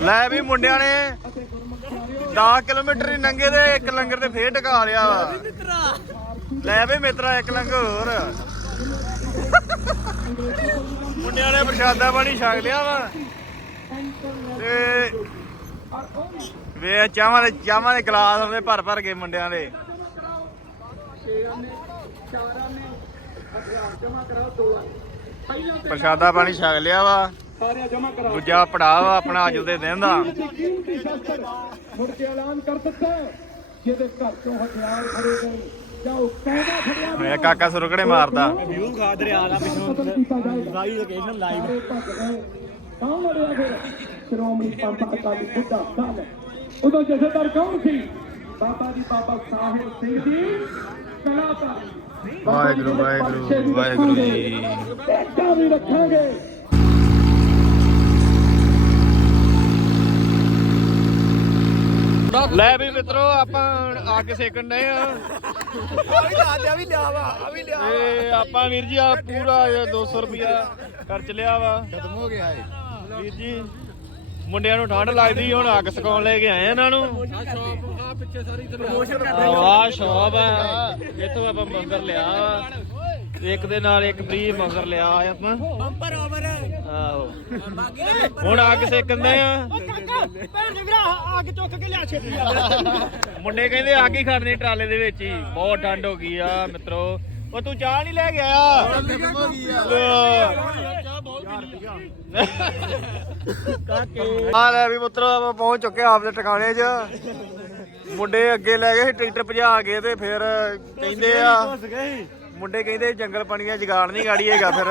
ਲੈ ਵੀ ਮੁੰਡਿਆਂ ਨੇ 10 ਕਿਲੋਮੀਟਰ ਹੀ ਨੰਗੇ ਦੇ ਇੱਕ ਲੰਗਰ ਤੇ ਫੇਰ ਟਿਕਾ ਲਿਆ। ਵਾ ਲੈ ਵੀ ਮਿੱਤਰਾ ਇੱਕ ਲੰਗਰ ਹੋਰ। ਮੁੰਡਿਆਂ ਨੇ ਪ੍ਰਸ਼ਾਦਾ ਪਾਣੀ ਛਕ ਲਿਆ ਵਾ। ਤੇ ਵੇ ਚਾਹਾਂ ਦੇ ਚਾਹਾਂ ਦੇ ਗਲਾਸ ਉਹਨੇ ਭਰ ਭਰ ਕੇ ਮੁੰਡਿਆਂ ਦੇ। ਪ੍ਰਸ਼ਾਦਾ ਪਾਣੀ ਛਕ ਲਿਆ ਵਾ। ਦੂਜਾ ਪੜਾਅ ਵਾ ਆਪਣਾ ਅੱਜ ਦੇ ਦਿਨ ਦਾ। ਕੀਮਤੀ ਸ਼ਸਤਰ ਮੁੜ ਕੇ ਐਲਾਨ ਕਰ ਦਿੱਤਾ ਜਿਹਦੇ ਘਰ ਚੋਂ ਹਥਿਆਰ ਖੜੇ ਗਏ ਜਾਂ ਉਹ ਕਹਿਣਾ ਫੜਿਆ ਮੇਰਾ ਕਾਕਾ ਸੁਰਕੜੇ ਮਾਰਦਾ। ਵਿਊ ਖਾ ਦਰਿਆ ਦਾ ਪਿੱਛੋਂ। ਲਾਈ ਲੋਕੇਸ਼ਨ ਲਾਈਵ ਤਾਂ ਲੜਿਆ ਫਿਰ ਸ਼੍ਰੋਮਣੀ ਪੰਥ ਅਕਾਲੀ ਬੁੱਢਾ ਦਲ। ਉਦੋਂ ਜਥੇਦਾਰ ਕੌਣ ਸੀ? ਬਾਬਾ ਜੀ ਬਾਬਾ ਸਾਹਿਬ ਸਿੰਘ ਜੀ ਕਲਾਕਾਰ। ਵਾਹਿਗੁਰੂ, ਵਾਹਿਗੁਰੂ, ਵਾਹਿਗੁਰੂ ਜੀ। ਬੇਟਾ ਵੀ ਰੱਖਾਂਗੇ। ਲੈ ਵੀ ਮਿੱਤਰੋ ਆਪਾਂ ਹੁਣ ਅੱਗ ਸੇਕਣ ਡਏ ਆ। ਆ ਵੀ ਲਿਆ ਵਾ ਆ ਵੀ ਲਿਆ ਤੇ ਆਪਾਂ ਵੀਰ ਜੀ ਆ ਪੂਰਾ 200 ਰੁਪਿਆ ਖਰਚ ਲਿਆ ਵਾ। ਖਤਮ ਹੋ ਗਿਆ ਏ ਵੀਰ ਜੀ ਮੁੰਡਿਆਂ ਨੂੰ ਠੰਡ ਲੱਗਦੀ ਹੁਣ ਅੱਗ ਸਕਾਉਣ ਲੈ ਕੇ ਆਏ ਆ ਇਹਨਾਂ ਨੂੰ। ਆ ਪਿੱਛੇ ਸਾਰੀ ਪ੍ਰਮੋਸ਼ਨ ਆਹ ਸ਼ੌਪ ਆ ਇੱਥੋਂ ਆਪਾਂ ਮੰਗਰ ਲਿਆ ਵਾ। ਇੱਕ ਦੇ ਨਾਲ ਇੱਕ ਫ੍ਰੀ ਮੰਗਰ ਲਿਆ ਆਪਾਂ। ਬੰਪਰ ਓਵਰ ਆਹੋ। ਹੁਣ ਅੱਗ ਸੇਕਣਦੇ ਆ। ਭੈਣ ਜੀ ਵੀਰਾ ਅੱਗ ਚੁੱਕ ਕੇ ਲਿਆ ਛੇਤੀ ਮੁੰਡੇ ਕਹਿੰਦੇ ਅੱਗ ਹੀ ਖੜਨੀ ਟਰਾਲੇ ਦੇ ਵਿੱਚ ਹੀ। ਬਹੁਤ ਠੰਡ ਹੋ ਗਈ ਆ ਮਿੱਤਰੋ। ਉਹ ਤੂੰ ਚਾਹ ਨਹੀਂ ਲੈ ਗਈ ਆ ਲੈ ਵੀ ਮਿੱਤਰੋ ਆਪਾਂ ਪਹੁੰਚ ਚੁੱਕੇ ਆ ਆਪਦੇ ਟਿਕਾਣੇ 'ਚ। ਮੁੰਡੇ ਅੱਗੇ ਲੈ ਗਏ ਸੀ ਟਰੈਕਟਰ ਭਜਾ ਕੇ ਤੇ ਫਿਰ ਕਹਿੰਦੇ ਆ ਮੁੰਡੇ ਕਹਿੰਦੇ ਜੰਗਲ ਪਾਣੀ ਦਾ ਜਗਾੜ ਨਹੀਂ ਗਾੜੀ ਹੈਗਾ ਫਿਰ।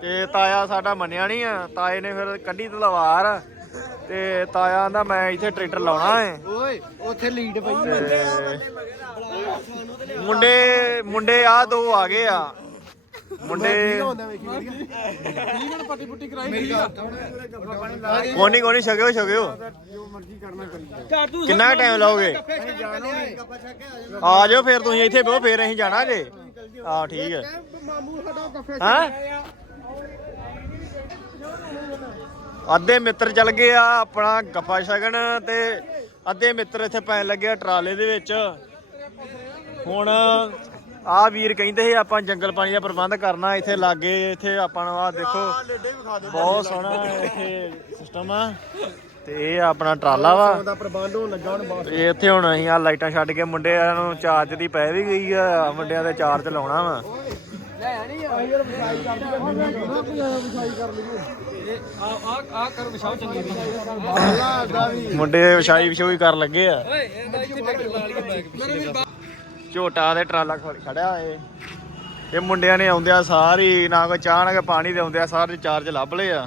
ਤੇ ਤਾਇਆ ਸਾਡਾ ਮੰਨਿਆ ਨਹੀਂ ਆ ਤਾਏ ਨੇ ਫਿਰ ਕੱਢੀ ਤਲਵਾਰ। ਤੇ ਤਾਇਆ ਆਂਦਾ ਮੈਂ ਇੱਥੇ ਟਰੈਕਟਰ ਲਾਉਣਾ ਏ। ਓਏ ਉੱਥੇ ਲੀਡ ਪਈ ਤੇ ਮੁੰਡੇ ਮੁੰਡੇ ਆ ਦੋ ਆ ਗਏ ਆ। ਮੁੰਡੇ ਕੋਣੀ ਕੋਣੀ ਛਕਿਓ ਛਕਿਓ। ਕਿੰਨਾ ਟਾਈਮ ਲਾਓਗੇ? ਆ ਜਾਓ ਫਿਰ ਤੁਸੀਂ ਇੱਥੇ ਬਹੋ ਫਿਰ ਅਸੀਂ ਜਾਣਾ ਜੇ ਆ। ਠੀਕ ਹਾਂ? ਅੱਧੇ ਮਿੱਤਰ ਚੱਲ ਗਏ ਆ ਆਪਣਾ ਗੱਫਾ ਛਕਣ ਤੇ ਅੱਧੇ ਮਿੱਤਰ ਇੱਥੇ ਪੈਣ ਲੱਗੇ ਆ ਟਰਾਲੇ ਦੇ ਵਿੱਚ। ਹੁਣ ਆ ਵੀਰ ਕਹਿੰਦੇ ਸੀ ਆਪਾਂ ਜੰਗਲ ਪਾਣੀ ਦਾ ਪ੍ਰਬੰਧ ਕਰਨਾ ਇੱਥੇ ਲਾਗੇ ਇੱਥੇ ਆਪਾਂ ਨੂੰ ਆ ਦੇਖੋ ਬਹੁਤ ਸੋਹਣਾ ਇੱਥੇ ਸਿਸਟਮ ਆ। ਤੇ ਇਹ ਆਪਣਾ ਟਰਾਲਾ ਵਾ। ਦਾ ਪ੍ਰਬੰਧ ਹੋਣ ਲੱਗਾ ਇੱਥੇ ਹੁਣ ਅਸੀਂ ਆ ਲਾਈਟਾਂ ਛੱਡ ਕੇ ਮੁੰਡਿਆਂ ਨੂੰ ਚਾਰਜ ਦੀ ਪੈ ਵੀ ਗਈ ਆ ਮੁੰਡਿਆਂ ਦੇ ਚਾਰਜ ਲਾਉਣਾ ਵਾ। ਮੁੰਡੇ ਵਿਛਾਈ ਵਿਛੋਈ ਕਰਨ ਲੱਗੇ ਆ। ਝੋਟਾ ਦੇ ਟਰਾਲਾ ਖੜ- ਖੜਿਆ ਏ ਇਹ ਮੁੰਡਿਆਂ ਨੇ ਆਉਂਦਿਆਂ ਸਾਰੀ ਨਾ ਕੋਈ ਚਾਹ ਨਾ ਕੋਈ ਪਾਣੀ ਦੇ ਆਉਂਦਿਆਂ ਸਾਰੇ ਚਾਰਜ ਲੱਭ ਲਏ ਆ।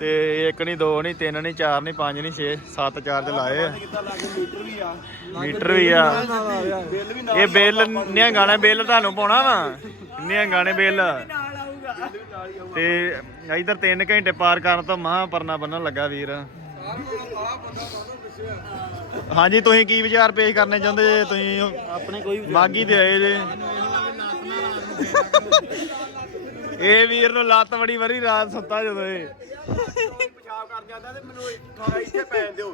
ਤੇ ਇੱਕ ਨਹੀਂ ਦੋ ਨਹੀਂ ਤਿੰਨ ਨਹੀਂ ਚਾਰ ਨਹੀਂ ਪੰਜ ਨਹੀਂ 6 ਸੱਤ ਚਾਰਜ ਲਾਏ ਆ। ਮੀਟਰ ਵੀ ਆ। ਮੀਟਰ ਵੀ ਆ ਬਿੱਲ ਵੀ ਇਹ ਬਿੱਲ ਨਿਆਂ ਗਾਣੇ ਬਿੱਲ ਤੁਹਾਨੂੰ ਪਾਉਣਾ ਵਾ। ਨਿਆਂ ਗਾਣੇ ਬਿੱਲ। ਤੇ ਇਧਰ 3 ਘੰਟੇ ਪਾਰ ਕਰਨ ਤੋਂ ਮਹਾ ਪਰਨਾ ਬੰਨਣ ਲੱਗਾ ਵੀਰ। ਹਾਂਜੀ ਤੁਸੀਂ ਕੀ ਵਿਚਾਰ ਪੇਸ਼ ਕਰਨੇ ਚਾਹੁੰਦੇ ਜੇ? ਤੁਸੀਂ ਆਪਣੇ ਕੋਈ ਮਾਗੀ ਤੇ ਆਏ ਜੇ। ਇਹ ਵੀਰ ਨੂੰ ਲੱਤ ਬੜੀ ਵਰੀ ਰਾਤ ਸੁੱਤਾ ਜਦੋਂ ਇਹ। ਜਾਂਦਾ ਤੇ ਮੈਨੂੰ ਥੋੜਾ ਇੱਥੇ ਪੈਣ ਦਿਓ।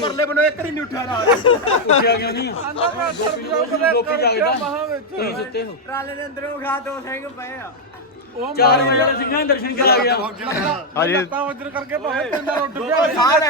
ਪਰਲੇ ਬੰਨੋ ਇੱਕ ਨਹੀਂ ਉੱਠਿਆ ਨਾਲ ਉੱਠਿਆ ਗਿਆ ਨਹੀਂ? ਗੋਪੀ ਗੋਪੀ ਜਾਗਦਾ। ਤੁਸੀਂ ਸੁੱਤੇ ਹੋ? ਟਰਾਲੇ ਦੇ ਅੰਦਰੋਂ ਖਾ ਦੋ ਸਿੰਘ ਪਏ ਆ। ਉਹ 4 ਵਜੇ ਸਿੰਘਾਂ ਦਰਸ਼ਨ ਕਰਾ ਗਿਆ। ਹਾਂਜੀ ਉਧਰ ਕਰਕੇ ਭਾਵੇਂ ਪਿਆ। ਸਾਹ ਲੈ